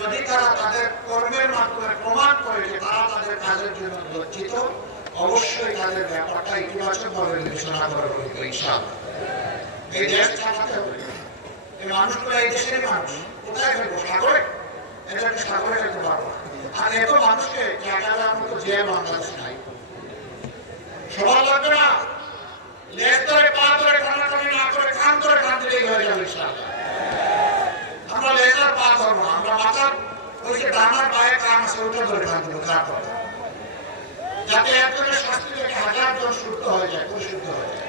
যদি তারা তাদের কর্মের মাধ্যমে প্রমাণ করে যে তারা তাদের কাজের জন্য লজ্জিত, অবশ্যই তাদের ব্যাপারটা ইতিবাচক ভাবে বিবেচনা করা হবে এই দেশ চালাতে হবে। এই মানুষগুলো এই দেশেরই মানুষ। কোথায় ফেলব? সাগরে? সাগরে ফেলতে পারব আর এত মানুষকে মতো যে বাংলাদেশ নাই। সবার লাগবে না। ধরে পা ধরে টানাটানি না করে কান ধরে কান দিলেই হয়ে যাবে ইনশাআল্লাহ আমরা লেজার পা ধরবো না আমরা মাথার ওই যে ডানার পায়ে কান আছে ওইটা ধরে কান দেবো কান যাতে একজনের শাস্তি থেকে হাজার জন শুদ্ধ হয়ে যায় পরিশুদ্ধ হয়ে যায়।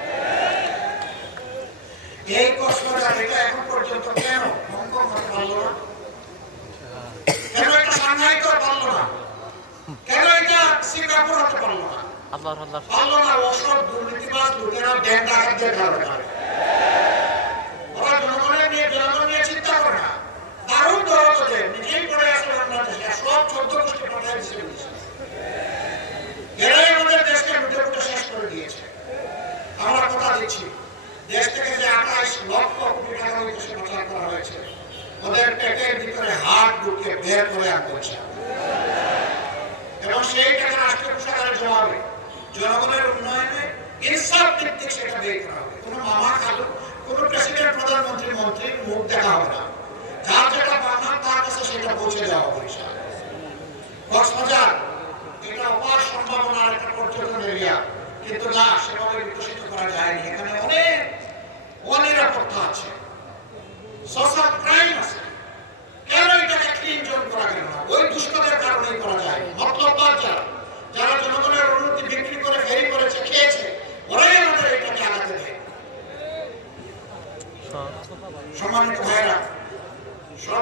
এই প্রশ্নটা এটা এখন পর্যন্ত কেন হংকং হতে পারল না? কেন এটা সাংহাই তো পারল না? কেন এটা সিঙ্গাপুর হতে পারল না? আল্লাহ আল্লাহ পারল না অসৎ দুর্নীতিবাজ লুটেরা ব্যাংক ডাকাতদের কারণে দিচ্ছি দেশ থেকে যে আঠাইশ লক্ষ কোটি টাকা দেশে পাচার করা হয়েছে, ওদের পেটের ভিতরে হাত ঢুকে বের করে আনতে হচ্ছে এবং সেই টাকা রাষ্ট্রীয় কোষাগারে জমা হবে জনগণের উন্নয়নে ইনসাফ ভিত্তিক সেটা করা হবে। কোনো মামা কোনো প্রেসিডেন্ট, প্রধানমন্ত্রী, মন্ত্রী মুখ দেখা হবে না। যার যেটা পাওনা তার কাছে সেটা পৌঁছে হবে কক্সবাজার এটা অপার সম্ভাবনার একটা পর্যটন এরিয়া কিন্তু না সেভাবে বিকশিত করা যায়নি এখানে অনেক অনিরাপত্তা আছে সোশ্যাল ক্রাইম আছে কেন এটাকে ক্লিন জোন করা গেল না ওই দুষ্টদের কারণেই করা যায় মতলব যারা যারা জনগণের উন্নতি বিক্রি করে ফেরি করেছে খেয়েছে ওরাই আমাদের এটাকে আগাতে দেয় সম্মানিত ভাইরা সব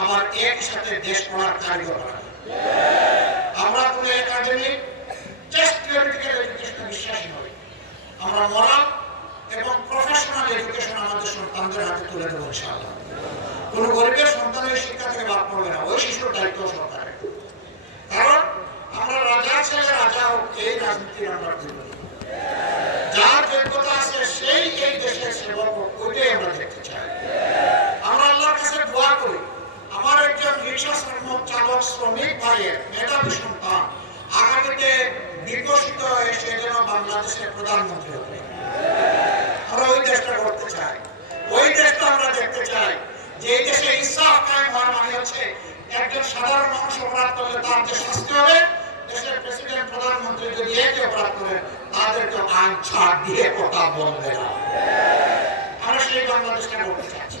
আবার একই সাথে দেশ পড়ার কারিগর। আমরা কোনো বিশ্বাসী আমরা মরাল এবং প্রফেশনাল এডুকেশন আমাদের সন্তানদের হাতে তুলে দেবো ইনশাআল্লাহ। কোনো গরিবের সন্তানের শিক্ষা থেকে বাদ পড়বে না, ওই শিশুর দায়িত্ব সরকারের। কারণ আমরা রাজা ছেলে রাজা হোক, এই রাজনীতির আমরা তুলব না। যার যোগ্যতা আছে সেই এই দেশের সেবক হোক ওইটাই আমরা দেখতে চাই আমরা আল্লাহর কাছে দোয়া করি আমার একজন রিক্সা শ্রমিক ভাইয়ের মেধাবী সন্তান আগামীতে বিকশিত হয়ে সে যেন বাংলাদেশের প্রধানমন্ত্রী হবে। আমরা ওই দেশটা করতে চাই। ওই দেশটা আমরা দেখতে চাই যে এই দেশে ইনসাফ কায়েম হওয়ার মানে হচ্ছে একজন সাধারণ মানুষ অপরাধ করলে তার যে শাস্তি হবে, দেশের প্রেসিডেন্ট, প্রধানমন্ত্রী যদি একই অপরাধ করে, তাদেরকে আইন ছাড় দিয়ে কথা বলবে না। আমরা সেই বাংলাদেশটা করতে চাচ্ছি।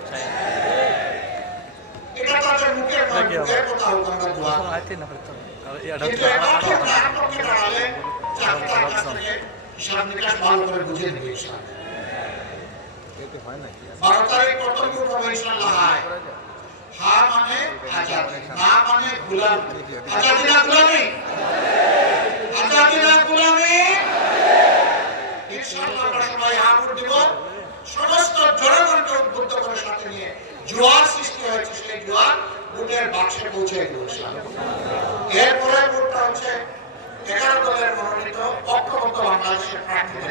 বারো তারিখ প্রথম গ্রুপ হবে হা মানে হাজার না মানে গুলাম হাজার গুলামি আজাদি না গুলামি ইনশাআল্লাহ আমরা সবাই হা ভোট দিব সমস্ত জনগণকে উদ্বুদ্ধ করে সাথে নিয়ে জোয়ার সৃষ্টি হয়েছে সেই জোয়ার ভোটের বাক্সে পৌঁছে। এরপরে ভোটটা হচ্ছে এগারো দলের মনোনীত ঐক্যবদ্ধ বাংলাদেশের প্রার্থীদের